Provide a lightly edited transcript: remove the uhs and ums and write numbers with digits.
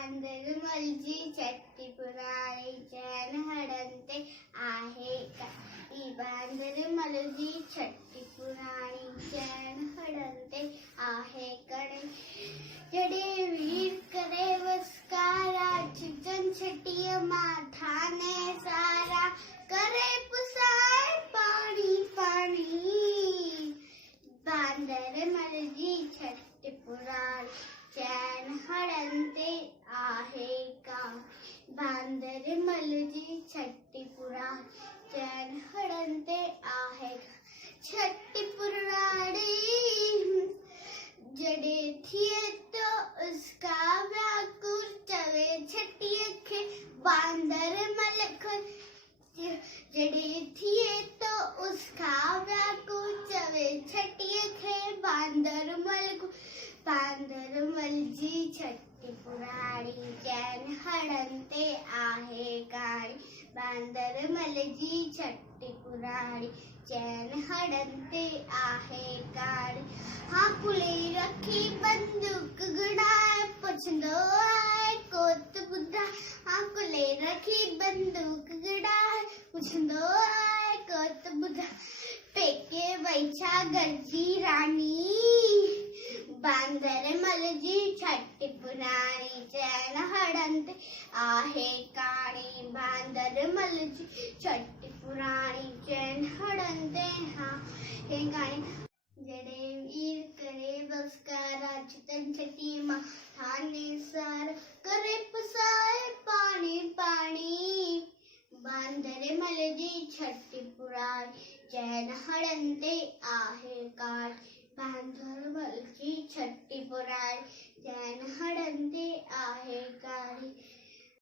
बांदर मलजी छट्टी पुराणी चैन हडंते आहे काही बांदर मलजी छट्टी पुराणी चैन हडंते आहे कडे जडे वीर करे वस्कारा चिकन छटिय माथाने सारा करे पुसाय पाणी पाणी बांदर मलजी छट्टी पुराणी चैन हडंते आहे का बांदर मलजी छट्टी पुराणी चैन हडंते आहे छट्टी पुराणी जड़े थिए तो उसका व्याकुल चवे छठी अखे बांदर मलक जड़े थिए तो उसका व्याकुल चवे छठी अखे बांदर मलक बांदर मलजी छट्टी पुराणी चैन हडंते आहे काळी बांदर मलजी छट्टी पुराणी चैन हडंते आहे काळी हाकुले रखी बंदूक गड़ाए पुछंदो आए कोत बुधा हाकुले रखी बंदूक गड़ाए पुछंदो आए कोत बुधा पेके बैठा गर्जी रानी बांदर मलजी छट्टी पुराणी चैन हडंते आहे काळी बांदर मलजी छट्टी पुराणी चैन हडंते हा हे काळी जड़े वीर करे बस्कारा चिकन छटी माथाने सार करे पुसाए पानी पानी बांदर मलजी छट्टी पुराणी चैन हडंते आहे काळी बांदर मलजी छट्टी पुराणी चैन हडंते